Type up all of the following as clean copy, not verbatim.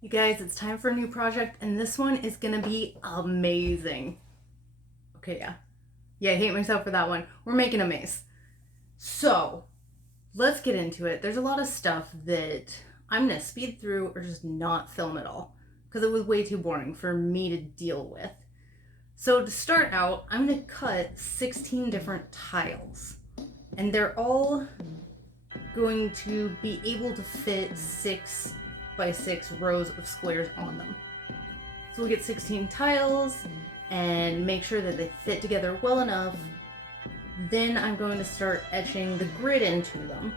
You guys, it's time for a new project, and this one is gonna be amazing. Okay, yeah, I hate myself for that one. We're making a maze. So, let's get into it. There's a lot of stuff that I'm gonna speed through or just not film at all because it was way too boring for me to deal with. So, to start out, I'm gonna cut 16 different tiles, and they're all going to be able to fit 6 by 6 rows of squares on them. So we'll get 16 tiles and make sure that they fit together well enough. Then I'm going to start etching the grid into them,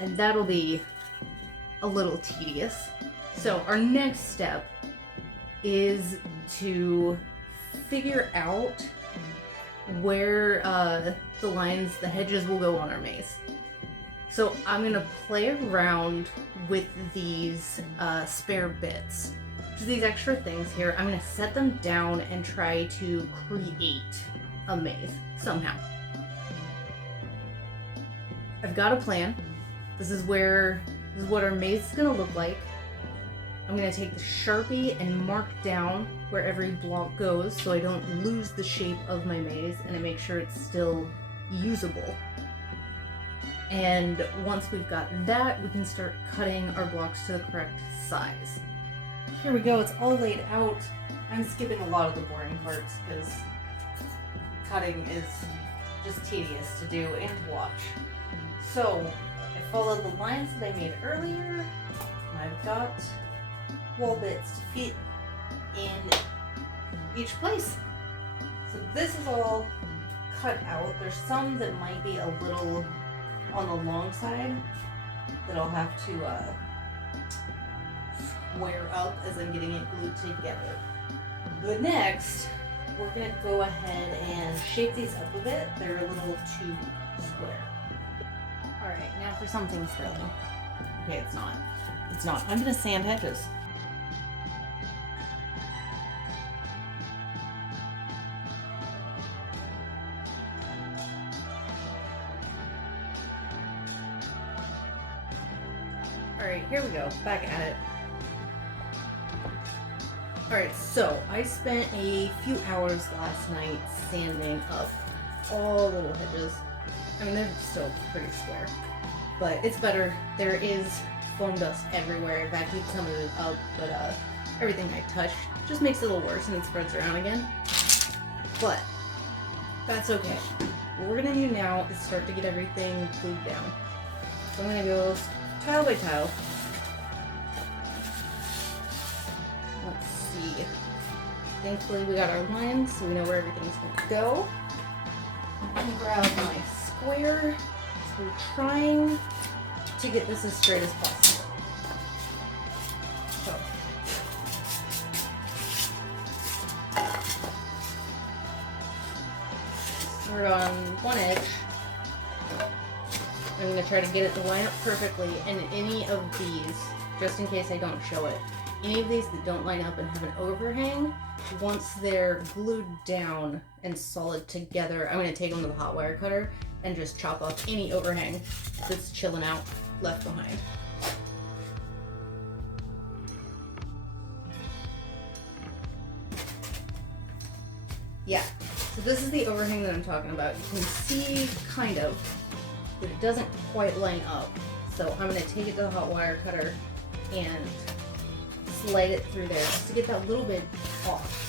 and that'll be a little tedious. So our next step is to figure out where the lines, the hedges will go on our maze. So I'm gonna play around with these spare bits. So these extra things here, I'm gonna set them down and try to create a maze somehow. I've got a plan. This is what our maze is gonna look like. I'm gonna take the Sharpie and mark down where every block goes so I don't lose the shape of my maze and I make sure it's still usable. And once we've got that, we can start cutting our blocks to the correct size. Here we go, it's all laid out. I'm skipping a lot of the boring parts because cutting is just tedious to do and to watch. So, I followed the lines that I made earlier, and I've got wall bits to fit in each place. So this is all cut out. There's some that might be a little on the long side that I'll have to square up as I'm getting it glued together. But next, we're gonna go ahead and shape these up a bit. They're a little too square. Alright, now for something thrilling. Okay, it's not. It's not. I'm gonna sand hedges. Alright, here we go. Back at it. Alright, so I spent a few hours last night sanding up all little hedges. I mean, they're still pretty square, but it's better. There is foam dust everywhere. I vacuumed some of it up, but everything I touch just makes it a little worse and it spreads around again. But that's okay. What we're gonna do now is start to get everything glued down. So I'm gonna go tile by tile. Let's see. Thankfully we got our lines so we know where everything's going to go. I'm going to grab my square. So we're trying to get this as straight as possible. So. We're on one edge. I'm going to try to get it to line up perfectly, and any of these, just in case I don't show it, any of these that don't line up and have an overhang, once they're glued down and solid together, I'm going to take them to the hot wire cutter and just chop off any overhang that's chilling out left behind. Yeah, so this is the overhang that I'm talking about. You can see, kind of, but it doesn't quite line up. So I'm going to take it to the hot wire cutter and slide it through there just to get that little bit off.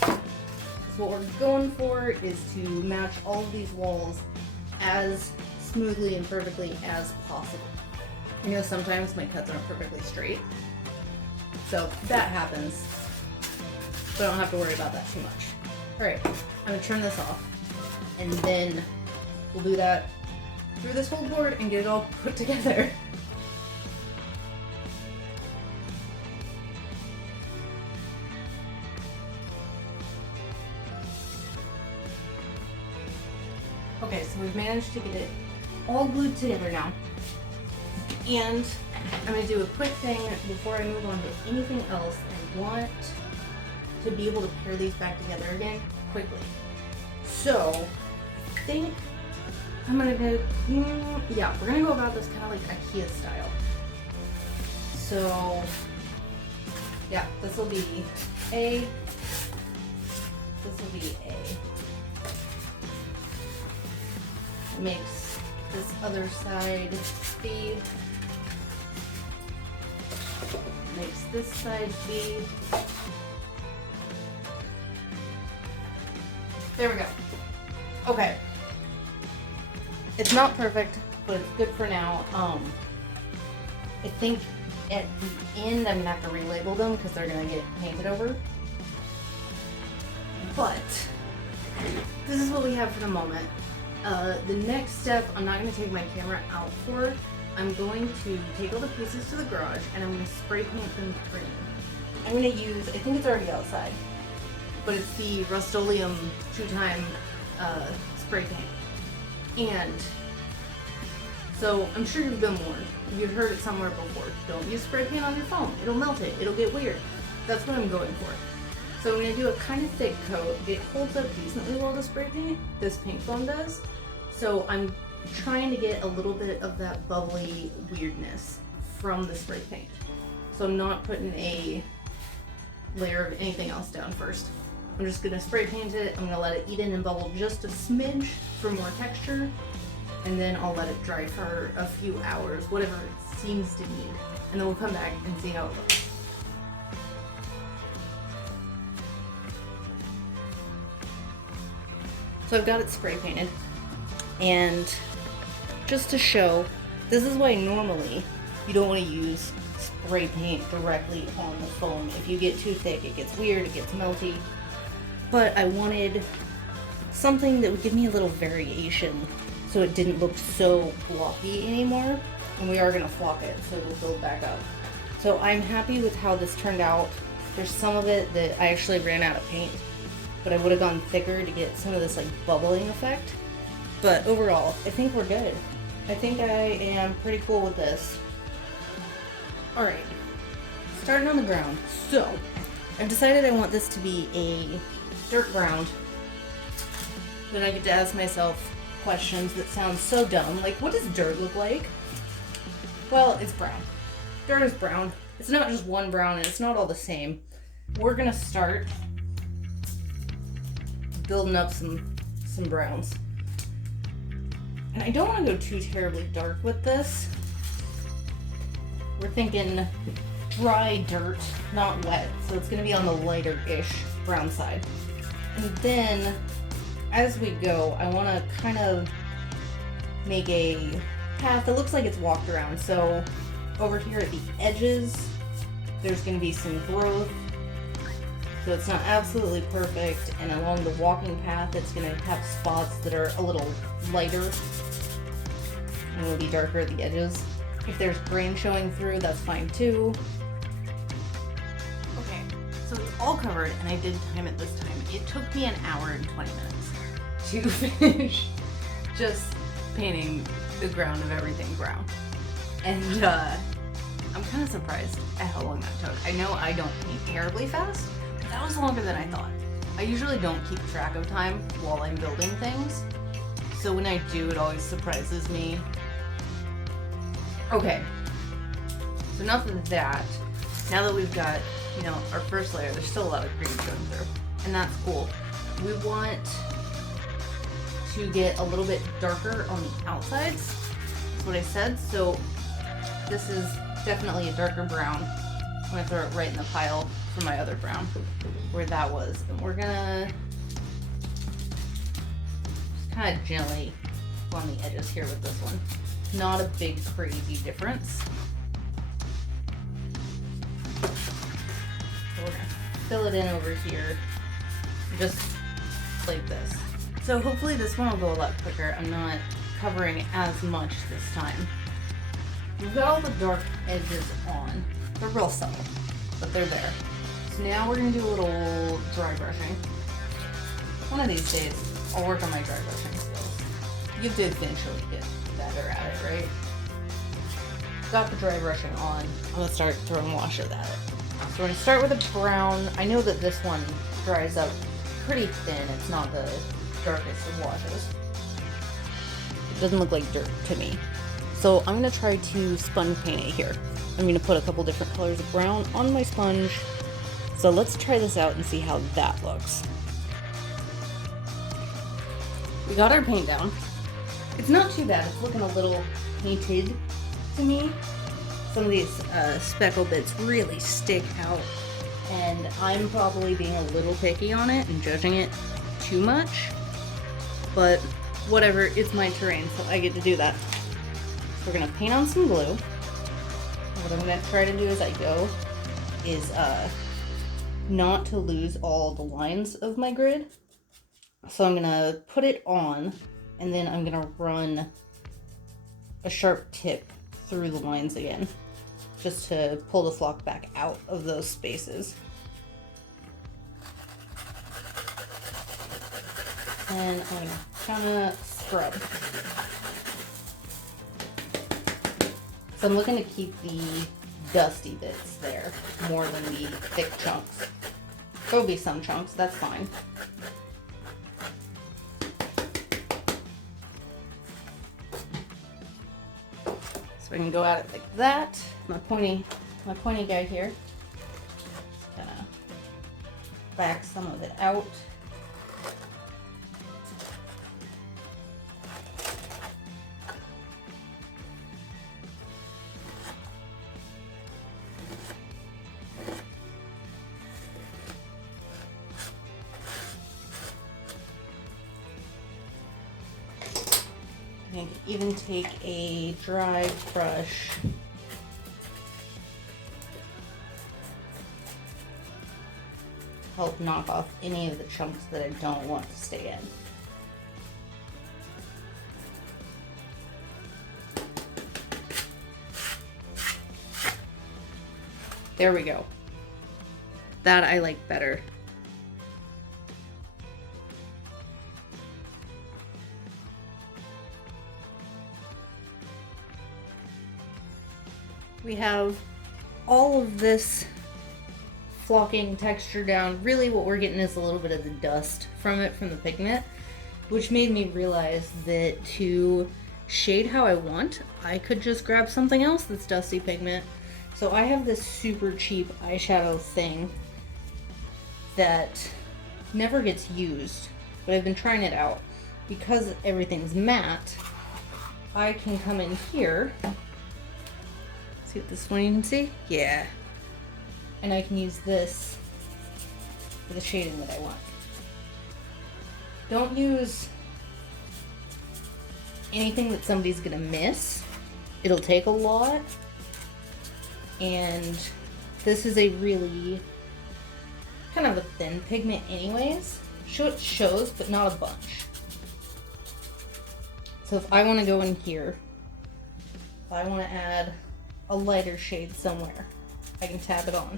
So what we're going for is to match all of these walls as smoothly and perfectly as possible. I know sometimes my cuts aren't perfectly straight, so that happens, but I don't have to worry about that too much. Alright, I'm going to turn this off, and then we'll do that through this whole board and get it all put together. Okay, so we've managed to get it all glued together now. And I'm going to do a quick thing before I move on to anything else. I want to be able to pair these back together again quickly. So, I think I'm gonna go, yeah, we're gonna go about this kind of like IKEA style. So, Yeah, this will be A. This will be A. Makes this other side B. Makes this side B. There we go. Okay. It's not perfect, but it's good for now. I think at the end I'm gonna have to relabel them because they're gonna get painted over. But this is what we have for the moment. The next step, I'm not gonna take my camera out for. I'm going to take all the pieces to the garage and I'm gonna spray paint them green. I'm gonna use, I think it's already outside, but it's the Rust-Oleum 2-time spray paint. And so I'm sure you've been warned. You've heard it somewhere before. Don't use spray paint on your phone. It'll melt it. It'll get weird. That's what I'm going for. So I'm going to do a kind of thick coat. It holds up decently well to spray paint. This pink foam does. So I'm trying to get a little bit of that bubbly weirdness from the spray paint. So I'm not putting a layer of anything else down first. I'm just going to spray paint it. I'm going to let it eat in and bubble just a smidge for more texture. And then I'll let it dry for a few hours, whatever it seems to need. And then we'll come back and see how it looks. So I've got it spray painted. And just to show, this is why normally you don't want to use spray paint directly on the foam. If you get too thick, it gets weird, it gets melty. But I wanted something that would give me a little variation so it didn't look so blocky anymore. And we are gonna flock it so it'll build back up. So I'm happy with how this turned out. There's some of it that I actually ran out of paint, but I would have gone thicker to get some of this like bubbling effect. But overall, I think we're good. I think I am pretty cool with this. All right, starting on the ground. So I've decided I want this to be a dirt ground. Then I get to ask myself questions that sound so dumb, like what does dirt look like? Well, it's brown. Dirt is brown. It's not just one brown and it's not all the same. We're gonna start building up some browns. And I don't want to go too terribly dark with this. We're thinking dry dirt, not wet, so it's gonna be on the lighter-ish brown side. And then as we go, I want to kind of make a path that looks like it's walked around. So over here at the edges, there's going to be some growth. So it's not absolutely perfect. And along the walking path, it's going to have spots that are a little lighter and will be darker at the edges. If there's grain showing through, that's fine too. Okay, so it's all covered and I did time it this time. It took me an hour and 20 minutes to finish just painting the ground of everything brown. And I'm kind of surprised at how long that took. I know I don't paint terribly fast, but that was longer than I thought. I usually don't keep track of time while I'm building things, so when I do, it always surprises me. Okay, so enough of that. Now that we've got, our first layer, there's still a lot of green showing through, and that's cool. We want to get a little bit darker on the outsides. That's what I said. So this is definitely a darker brown. I'm gonna throw it right in the pile for my other brown where that was. And we're gonna just kind of gently go on the edges here with this one. Not a big crazy difference. So we're gonna fill it in over here, just like this. So hopefully this one will go a lot quicker. I'm not covering as much this time. We've got all the dark edges on. They're real subtle, but they're there. So now we're gonna do a little dry brushing. One of these days, I'll work on my dry brushing skills. You have to eventually get better at it, right? Got the dry brushing on. I'm gonna start throwing washes at it. So we're gonna start with a brown. I know that this one dries up pretty thin. It's not the darkest of washes. It doesn't look like dirt to me. So I'm gonna try to sponge paint it here. I'm going to put a couple different colors of brown on my sponge. So let's try this out and see how that looks. We got our paint down. It's not too bad. It's looking a little painted to me. Some of these speckle bits really stick out, and I'm probably being a little picky on it and judging it too much, but whatever, it's my terrain, so I get to do that. So we're gonna paint on some glue. What I'm gonna try to do as I go is not to lose all the lines of my grid. So I'm gonna put it on, and then I'm gonna run a sharp tip through the lines again, just to pull the flock back out of those spaces. And I'm gonna kind of scrub. So I'm looking to keep the dusty bits there more than the thick chunks. There'll be some chunks, that's fine. So I can go at it like that. My pointy guy here. Just kind of back some of it out. You can even take a dry brush help knock off any of the chunks that I don't want to stay in. There we go. That I like better. We have all of this flocking texture down. Really what we're getting is a little bit of the dust from it, from the pigment, which made me realize that to shade how I want, I could just grab something else that's dusty pigment. So I have this super cheap eyeshadow thing that never gets used, but I've been trying it out. Because everything's matte, I can come in here. See what this one you can see? Yeah. And I can use this for the shading that I want. Don't use anything that somebody's gonna miss. It'll take a lot. And this is a really kind of a thin pigment anyways. It shows, but not a bunch. So if I want to go in here, if I want to add a lighter shade somewhere, I can tap it on.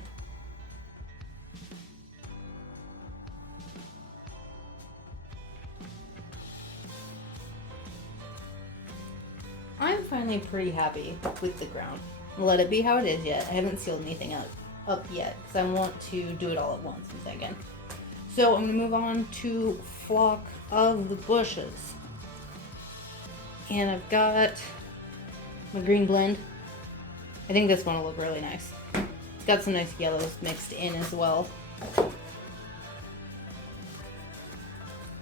I'm finally pretty happy with the ground. I'll let it be how it is yet. I haven't sealed anything up yet because I want to do it all at once and again. So I'm going to move on to flock of the bushes. And I've got my green blend. I think this one will look really nice. It's got some nice yellows mixed in as well.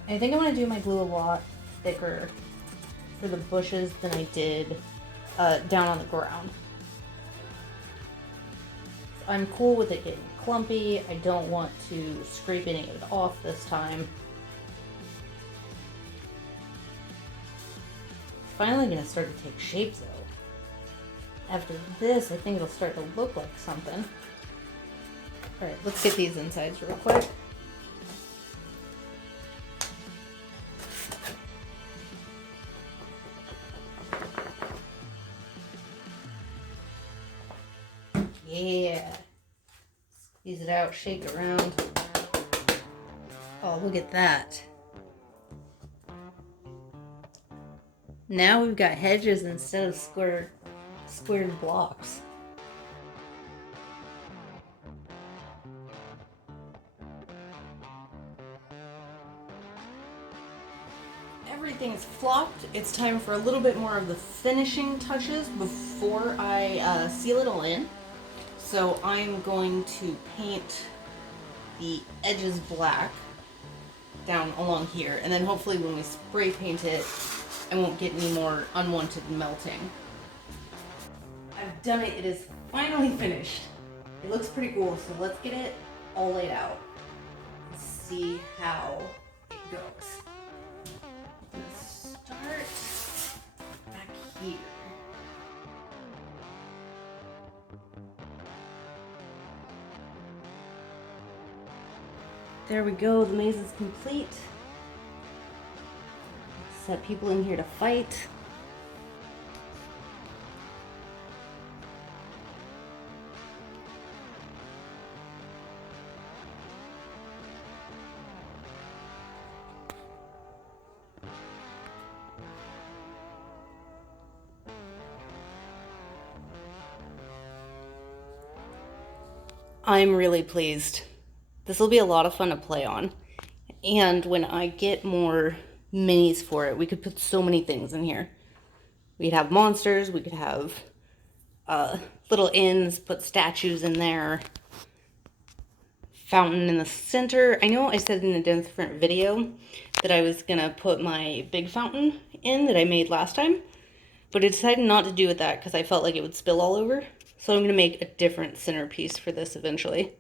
I think I'm going to do my glue a lot thicker for the bushes than I did down on the ground. I'm cool with it getting clumpy. I don't want to scrape any of it off this time. It's finally going to start to take shape though. After this, I think it'll start to look like something. Alright, let's get these insides real quick. Yeah. Squeeze it out, shake it around. Oh, look at that. Now we've got hedges instead of squared blocks. everything's flopped, it's time for a little bit more of the finishing touches before I seal it all in. So I'm going to paint the edges black down along here, and then hopefully when we spray paint it, I won't get any more unwanted melting. I've done it, it is finally finished. It looks pretty cool, so let's get it all laid out and see how it goes. I'm gonna start back here. There we go, the maze is complete. Set people in here to fight. I'm really pleased. This will be a lot of fun to play on. And when I get more minis for it, we could put so many things in here. We could have monsters, we could have little inns, put statues in there. Fountain in the center. I know I said in a different video that I was gonna put my big fountain in that I made last time, but I decided not to do with that because I felt like it would spill all over. So I'm gonna make a different centerpiece for this eventually.